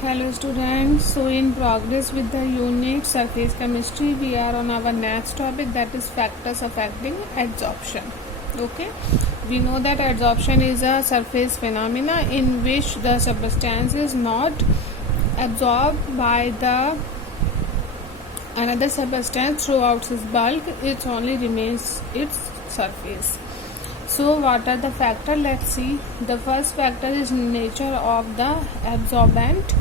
Hello students, so in progress with the unit surface chemistry, we are on our next topic, that is factors affecting adsorption. Okay, we know that adsorption is a surface phenomena in which the substance is not absorbed by the another substance throughout its bulk, it only remains its surface. So what are the factors? Let's see. The first factor is nature of the absorbent.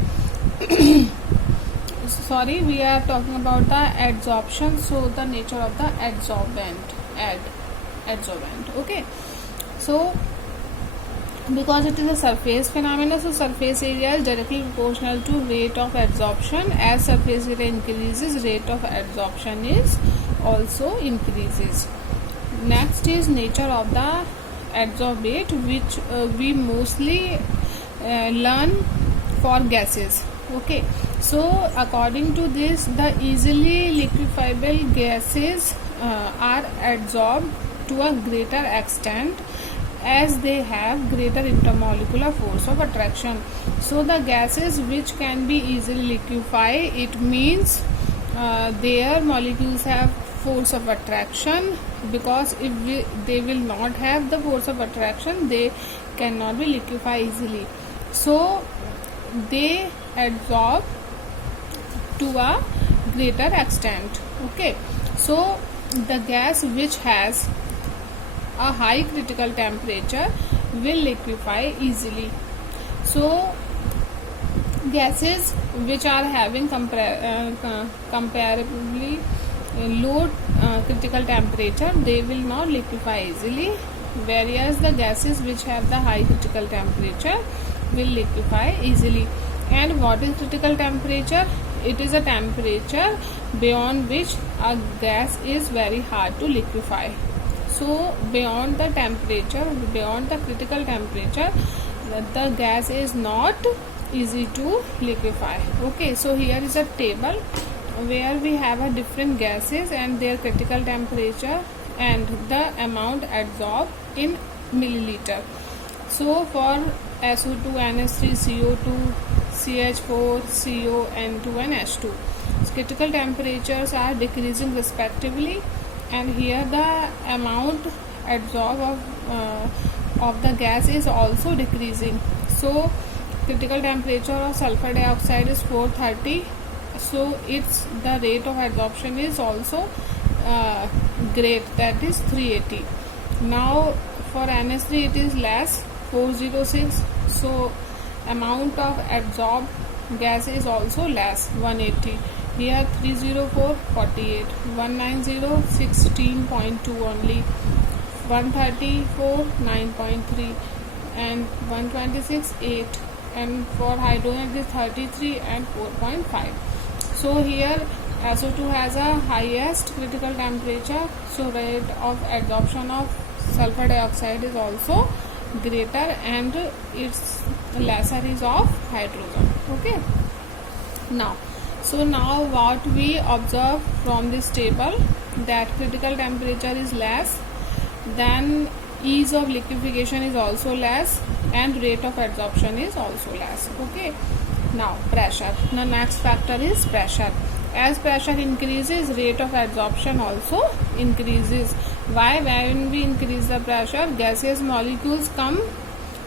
Sorry, we are talking about the adsorption. So the nature of the adsorbent. Adsorbent. Okay. So because it is a surface phenomena, so surface area is directly proportional to rate of adsorption. As surface area increases, rate of adsorption is also increases. Next is nature of the adsorbate, which we mostly learn for gases. Okay, so according to this, the easily liquefiable gases are adsorbed to a greater extent as they have greater intermolecular force of attraction. So the gases which can be easily liquefied, it means their molecules have force of attraction, because if they will not have the force of attraction, they cannot be liquefied easily. So they adsorb to a greater extent. Okay, so the gas which has a high critical temperature will liquefy easily. So gases which are having comparably low critical temperature, they will not liquefy easily, whereas the gases which have the high critical temperature will liquefy easily. And what is critical temperature? It is a temperature beyond which a gas is very hard to liquefy. So beyond the temperature, beyond the critical temperature, the gas is not easy to liquefy. Okay, so here is a table where we have a different gases and their critical temperature and the amount adsorbed in milliliter. So for SO2, NH3, CO2, CH4, CO, N2 and H2, critical temperatures are decreasing respectively, and here the amount adsorbed of the gas is also decreasing. So critical temperature of sulfur dioxide is 430, so its the rate of adsorption is also great, that is 380. Now for NH3 it is less, 406, so amount of adsorbed gas is also less, 180. Here 304, 48, 190, 16.2 only, 134, 9.3, and 126, 8, and for hydrogen it is 33 and 4.5. So here SO2 has a highest critical temperature, so rate of adsorption of sulfur dioxide is also greater, and its lesser is of hydrogen. Okay, now what we observe from this table, that critical temperature is less, then ease of liquefaction is also less, and rate of adsorption is also less. Okay, now pressure. The next factor is pressure. As pressure increases, rate of adsorption also increases. Why? When we increase the pressure, gaseous molecules come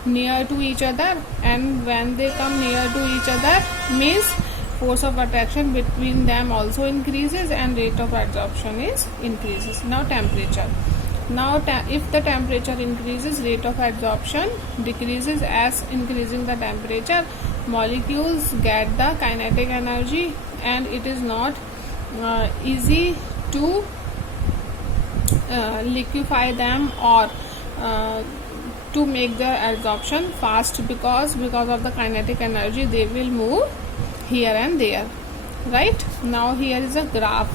near to each other, and when they come near to each other, means force of attraction between them also increases, and rate of adsorption is increases. Now temperature. Now if the temperature increases, rate of adsorption decreases. As increasing the temperature, molecules get the kinetic energy, and it is not easy to liquefy them or to make the adsorption fast, because of the kinetic energy they will move here and there, right? Now here is a graph.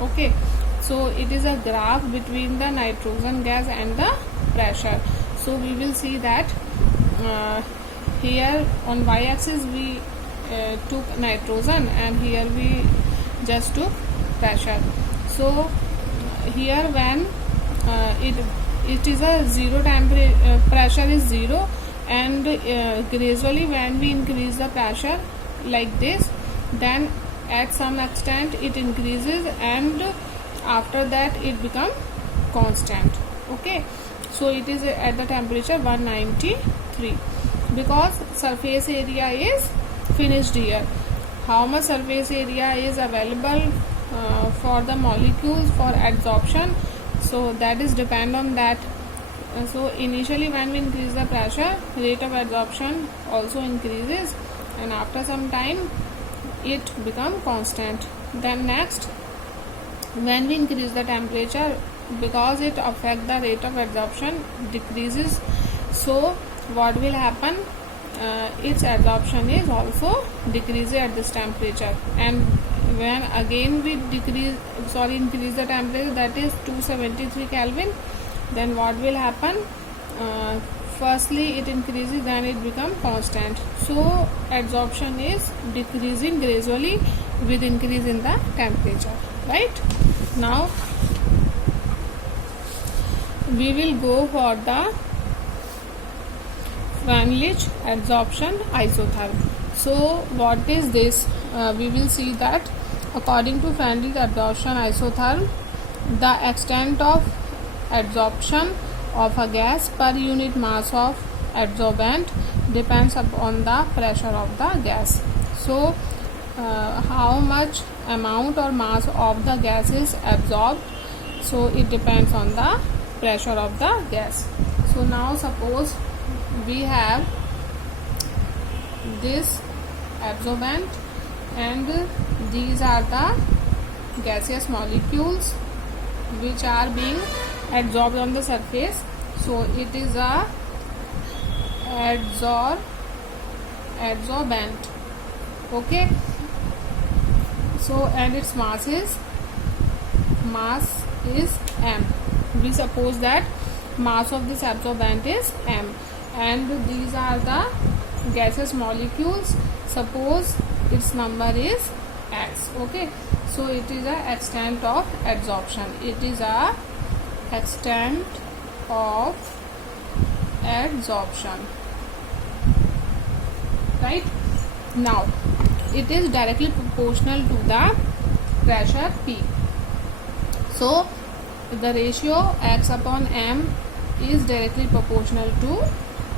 Okay, so it is a graph between the nitrogen gas and the pressure. So we will see that here on y-axis we took nitrogen, and here we just took pressure. So here when it is a zero temperature, pressure is zero, and gradually when we increase the pressure, like this, then at some extent it increases, and after that it become constant. Okay, so it is at the temperature 193 because surface area is finished here. How much surface area is available for the molecules for adsorption, so that is depend on that. So initially when we increase the pressure, rate of adsorption also increases, and after some time it become constant. Then next, when we increase the temperature, because it affect the rate of adsorption decreases, so what will happen, its adsorption is also decreases at this temperature. And when again we increase the temperature, that is 273 Kelvin, then what will happen, firstly it increases, then it become constant. So adsorption is decreasing gradually with increase in the temperature, right? Now we will go for the Freundlich adsorption isotherm. So what is this? We will see that according to Freundlich adsorption isotherm, the extent of adsorption of a gas per unit mass of adsorbent depends upon the pressure of the gas. So how much amount or mass of the gas is absorbed, so it depends on the pressure of the gas. So now suppose we have this adsorbent and these are the gaseous molecules which are being adsorbed on the surface. So it is a adsorbent. Okay, so and its mass is m. We suppose that mass of this absorbent is m, and these are the gaseous molecules. Suppose its number is x. Okay, so it is a extent of adsorption. It is a extent of adsorption, right? Now it is directly proportional to the pressure P. So the ratio x upon m is directly proportional to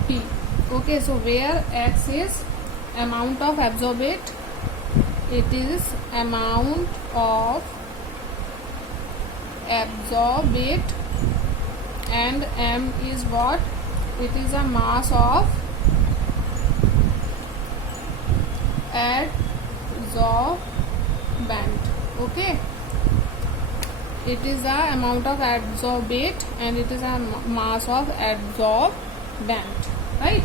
P. Okay, so where x is amount of adsorbate, it is amount of adsorbate, and m is what? It is a mass of adsorbent. Okay, it is the amount of adsorbate and it is a mass of adsorbent, right?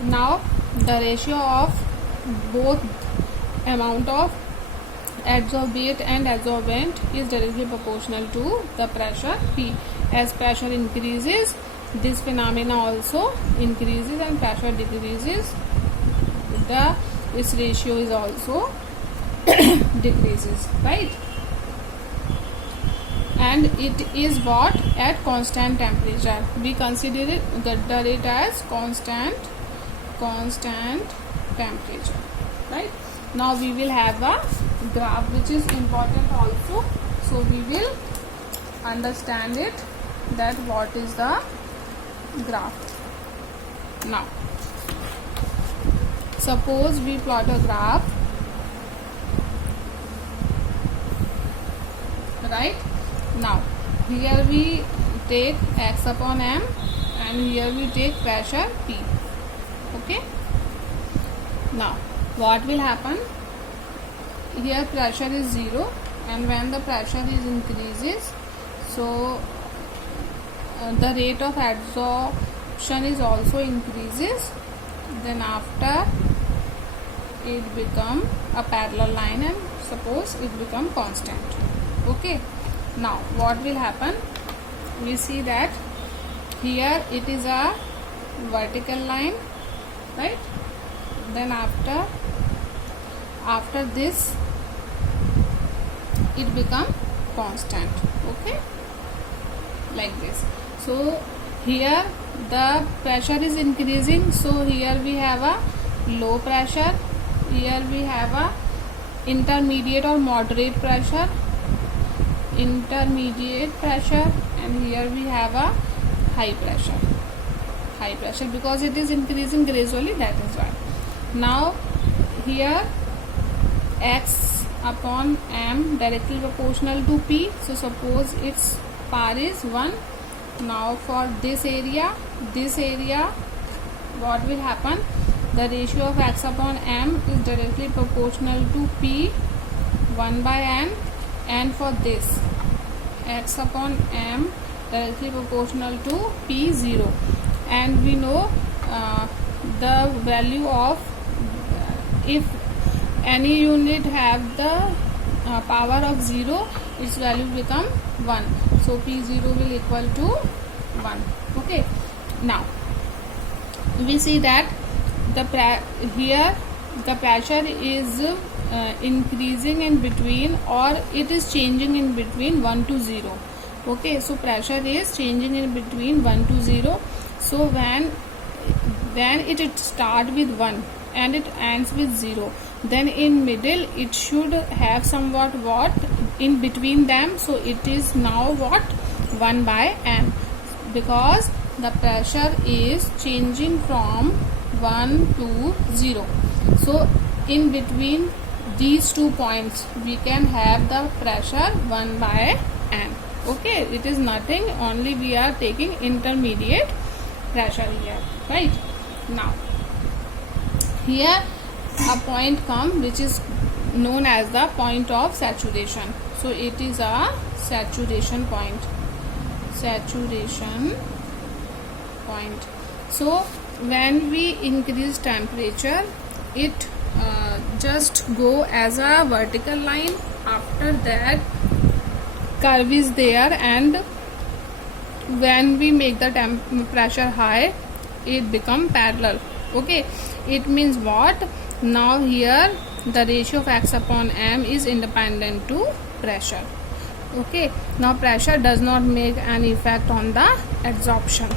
Now the ratio of both amount of adsorbate and adsorbent is directly proportional to the pressure P. As pressure increases, this phenomena also increases, and pressure decreases, its ratio is also decreases, right? And it is what? At constant temperature. We consider it as constant temperature, right? Now we will have a graph which is important also, so we will understand it, that what is the graph. Now suppose we plot a graph, right? Now here we take x upon m and here we take pressure P. Okay, now what will happen? Here pressure is 0, and when the pressure is increases, so the rate of adsorption is also increases. Then after it become a parallel line, and suppose it become constant. Okay, now what will happen? We see that here it is a vertical line, right? Then after this it become constant. Okay, like this. So here the pressure is increasing, so here we have a low pressure, here we have a intermediate or moderate pressure, intermediate pressure, and here we have a high pressure because it is increasing gradually, that is why. Now here x upon m directly proportional to p, so suppose its par is 1. Now for this area what will happen, the ratio of x upon m is directly proportional to p 1 by n, and for this x upon m directly proportional to p 0, and we know the value of if any unit have the power of 0, its value become 1, so p0 will equal to 1. Okay, now we see that here the pressure is increasing in between, or it is changing in between 1 to 0. Okay, so pressure is changing in between 1 to 0. So when it start with 1 and it ends with 0, then in middle it should have somewhat what in between them, so it is now what 1 by m, because the pressure is changing from 1 to 0. So in between these 2 points we can have the pressure 1 by m. Okay, it is nothing, only we are taking intermediate pressure here, right? Now here a point come which is known as the point of saturation, so it is a saturation point. So when we increase temperature, it just go as a vertical line, after that curve is there, and when we make the pressure high, it become parallel. Okay, it means what, now here the ratio of x upon m is independent to pressure. Okay, now pressure does not make any effect on the adsorption.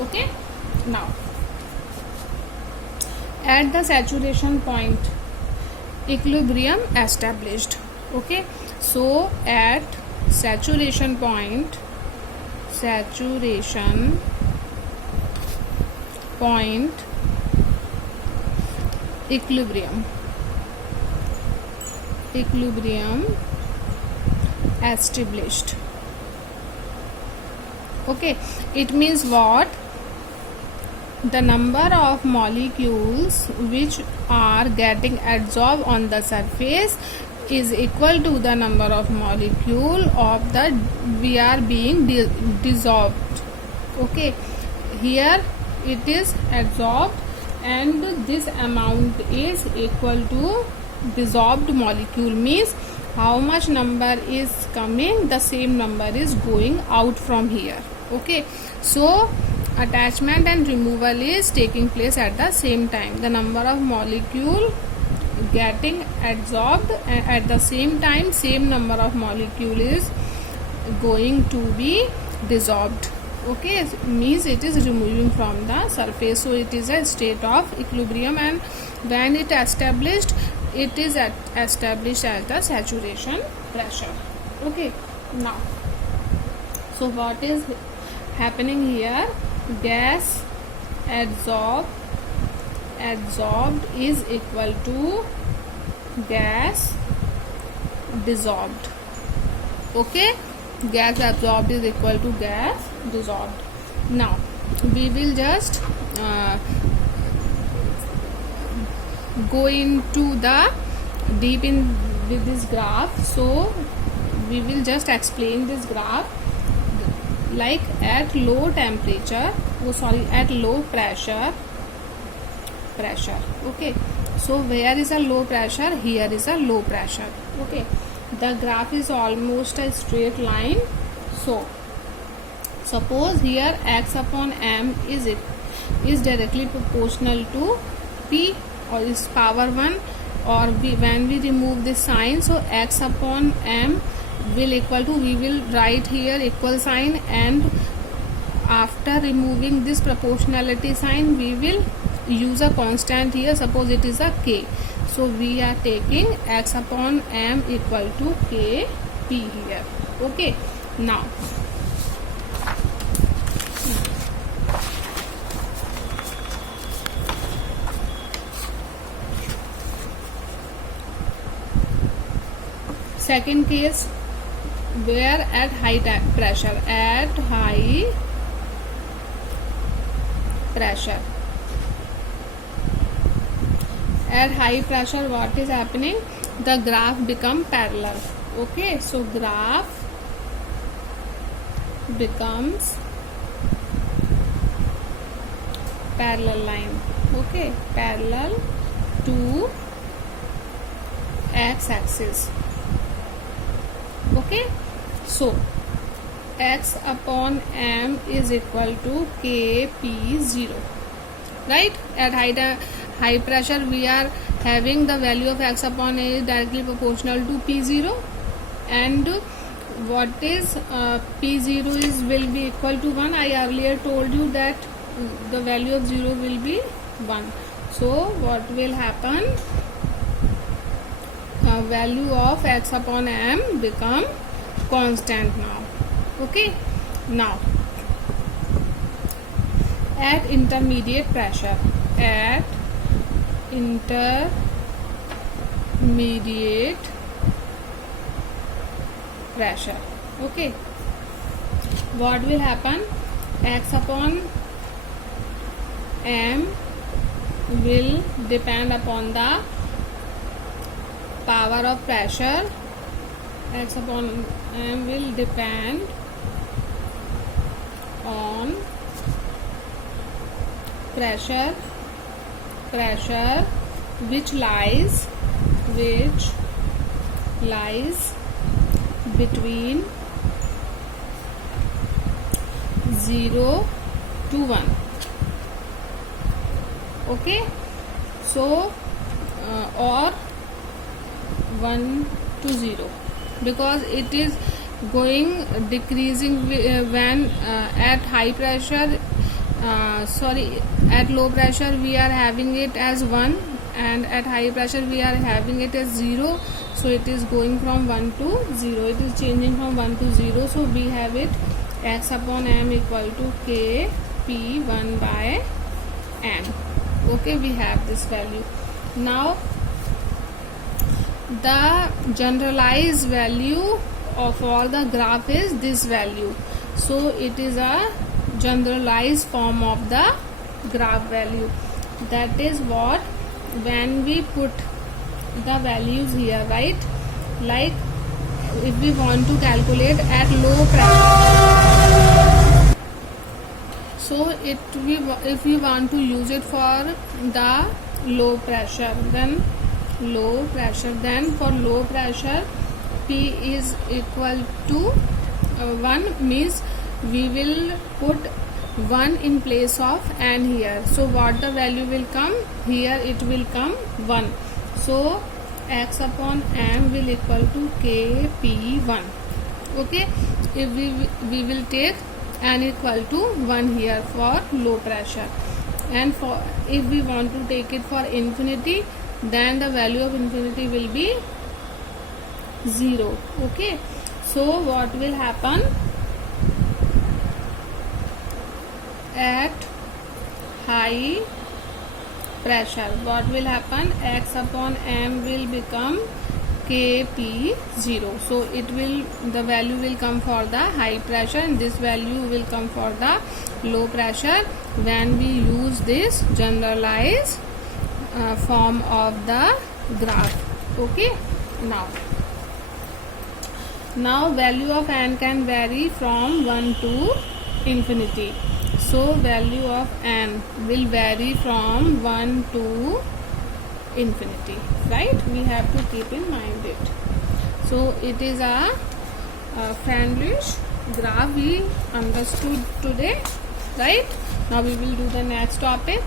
Okay, now at the saturation point, equilibrium established. Okay, so at saturation point equilibrium established. Okay, it means what, the number of molecules which are getting adsorbed on the surface is equal to the number of molecule of the we are being dissolved. Okay, here it is adsorbed and this amount is equal to dissolved molecule, means how much number is coming, the same number is going out from here. Okay, so attachment and removal is taking place at the same time. The number of molecule getting adsorbed at the same time, same number of molecule is going to be dissolved. Okay, means it is removing from the surface, so it is a state of equilibrium, and when it established, it is established as the saturation pressure. Okay, now so what is happening here, gas adsorbed is equal to gas dissolved. Okay, gas absorbed is equal to gas dissolved. Now we will just go into the deep in with this graph, so we will just explain this graph. Like at low temperature, at low pressure. Okay, so where is a low pressure, here is a low pressure. Okay, the graph is almost a straight line. So suppose here x upon m is directly proportional to p, or is power 1, or when we remove this sign, so x upon m will equal to, we will write here equal sign, and after removing this proportionality sign we will use a constant here, suppose it is a k. So we are taking x upon m equal to kp here. Okay, now second case, where at high pressure, at high pressure, at high pressure what is happening, the graph become parallel. Okay, so graph becomes parallel line. Okay, parallel to x axis. Okay, so x upon m is equal to kp0, right? At high pressure we are having the value of x upon a is directly proportional to p0, and what is p0 is will be equal to 1. I earlier told you that the value of 0 will be 1. So what will happen, value of x upon m become constant now. Okay, now at intermediate pressure, at intermediate pressure, okay, what will happen, x upon m will depend upon the power of pressure. X upon m will depend on pressure which lies between 0 to 1. Okay, so or 1 to 0, because it is going decreasing when at high pressure, at low pressure we are having it as 1, and at high pressure we are having it as 0. So it is going from 1 to 0, it is changing from 1 to 0. So we have it x upon m equal to kp1 by m. Okay, we have this value. Now the generalized value for the graph is this value. So it is a generalized form of the graph value. That is what, when we put the values here, right, like if we want to calculate at low pressure, so if we want to use it for the low pressure, then for low pressure P is equal to 1, means we will put 1 in place of n here. So what the value will come here, it will come 1. So x upon m will equal to kp1. Okay, if we will take n equal to 1 here for low pressure, and for if we want to take it for infinity, then the value of infinity will be 0. Okay, so what will happen, at high pressure what will happen, x upon m will become kp0. So it will, the value will come for the high pressure, and this value will come for the low pressure when we use this generalized form of the graph. Okay, now value of n can vary from 1 to infinity. So value of n will vary from 1 to infinity, right? We have to keep in mind it. So it is a Freundlich graph we understood today, right? Now we will do the next topic.